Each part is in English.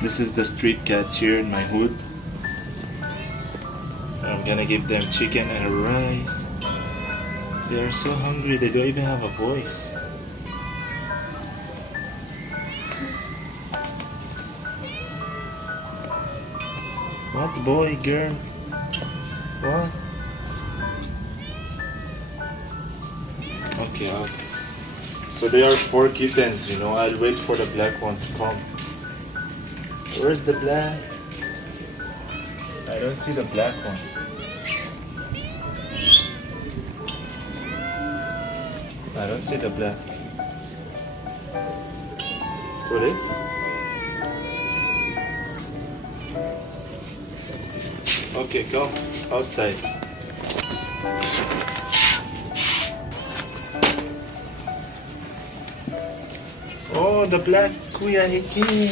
This is the street cats here in my hood. I'm gonna give them chicken and rice. They are so hungry, they don't even have a voice. What, boy, girl? What? Okay, so there are 4 kittens, you know. I'll wait for the black one to come. Where's the black? I don't see the black one. I don't see the black. Really? Okay, come outside. Oh, the black kuya he came.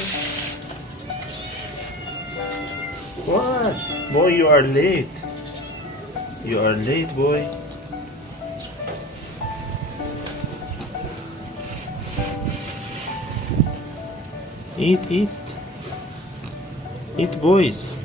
What? Boy, you are late. You are late, boy. Eat, eat. Eat, boys.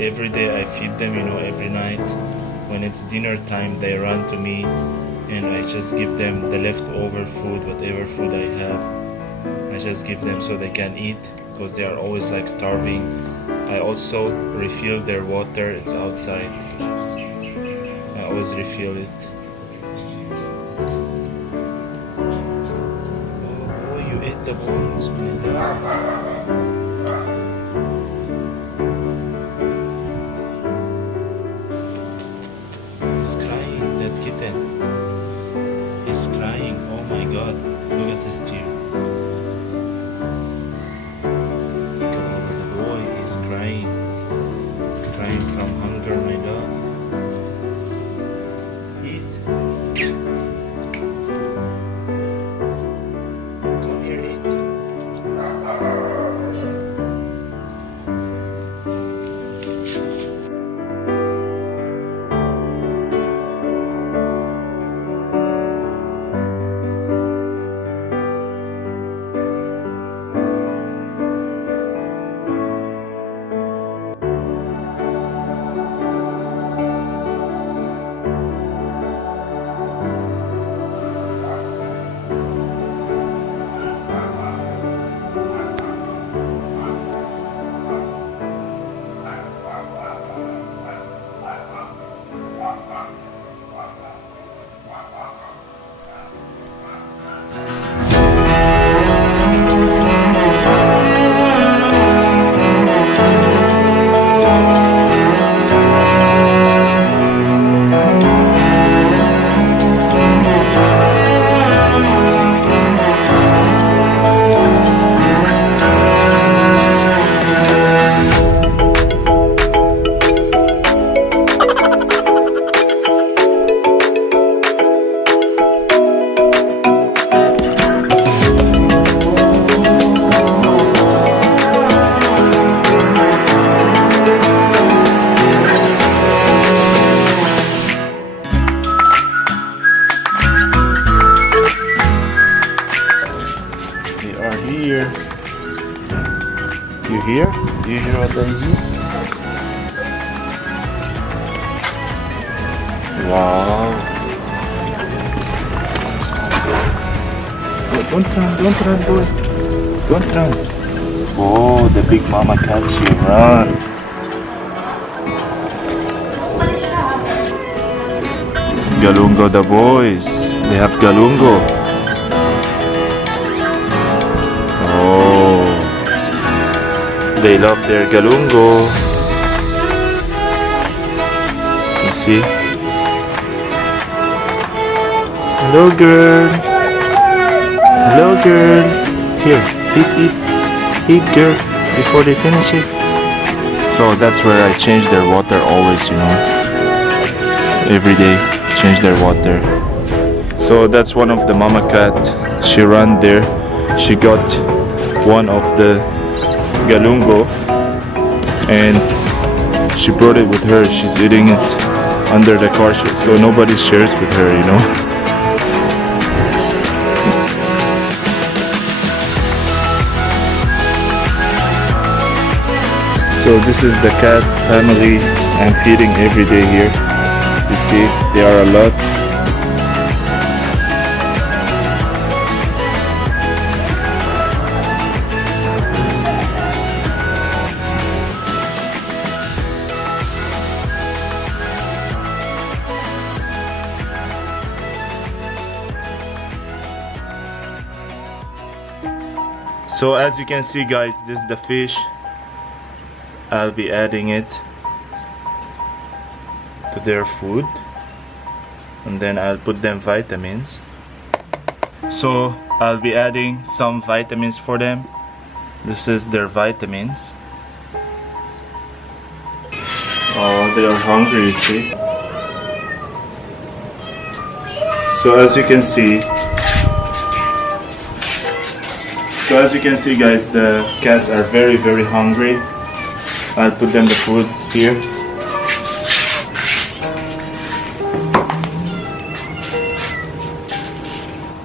Every day I feed them, you know, every night. When it's dinner time, they run to me and I just give them the leftover food, whatever food I have. I just give them so they can eat because they are always like starving. I also refill their water, it's outside. I always refill it. Oh, you ate the bones, my dog. He's crying. Oh my god. Look at his tear. God, the boy is crying. Crying from hunger, my dog. Eat. Come here, eat. Here. You hear? Do you hear what they hear? Wow. Oh, don't run, boy. Don't run. Oh, the big mama cats here run. Galungo the boys. They have galungo. They love their galungo. You see? Hello, girl. Hello, girl. Here, eat, girl, before they finish it. So that's where I change their water always, you know. Every day, change their water. So that's one of the mama cat. She ran there. She got one of the galungo and she brought it with her. She's eating it under the car, so nobody shares with her, you know. So this is the cat family I'm feeding every day here. You see, they are a lot. So as you can see guys, this is the fish. I'll be adding it to their food and then I'll put them vitamins. So I'll be adding some vitamins for them. This is their vitamins. Oh, they are hungry, you see. So as you can see guys, the cats are very hungry. I'll put them the food here.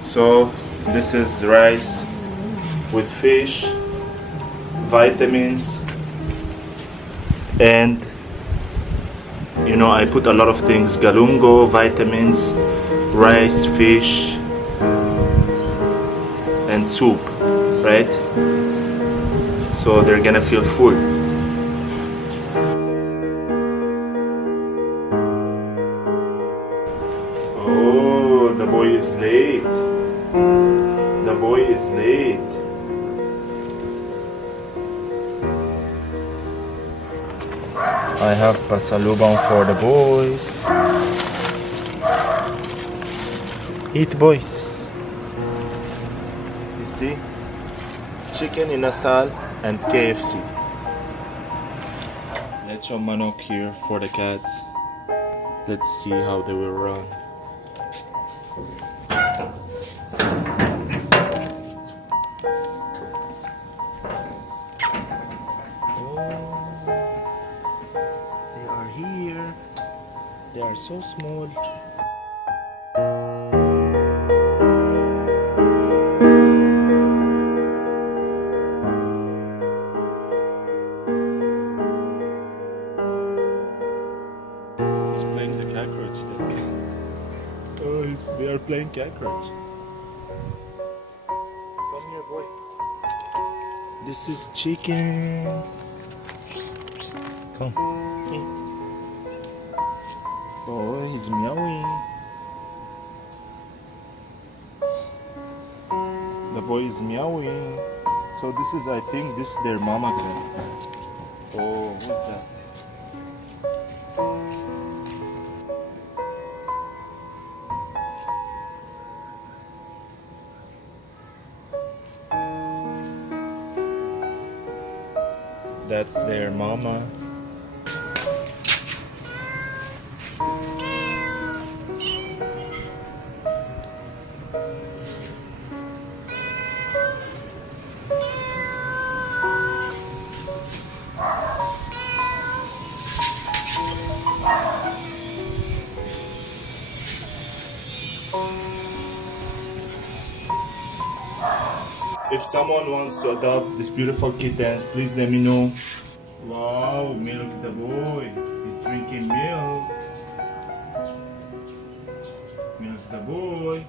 So this is rice with fish, vitamins, and you know, I put a lot of things: galungo, vitamins, rice, fish, and soup, right? So they're gonna feel full. Oh, the boy is late. The boy is late. I have pasalubong for the boys. Eat, boys. You see? Chicken in asal and KFC. Lechon manok here for the cats. Let's see how they will run. They are here. They are so small. He's playing the cockroach thing. Oh, they are playing cockroach. Come here, boy. This is chicken. Come, eat. Oh, he's meowing. The boy is meowing. So this is, I think, this is their mama cat. Oh, who's that? That's their mama. If someone wants to adopt this beautiful kittens, please let me know. Wow, milk the boy. He's drinking milk. Milk the boy.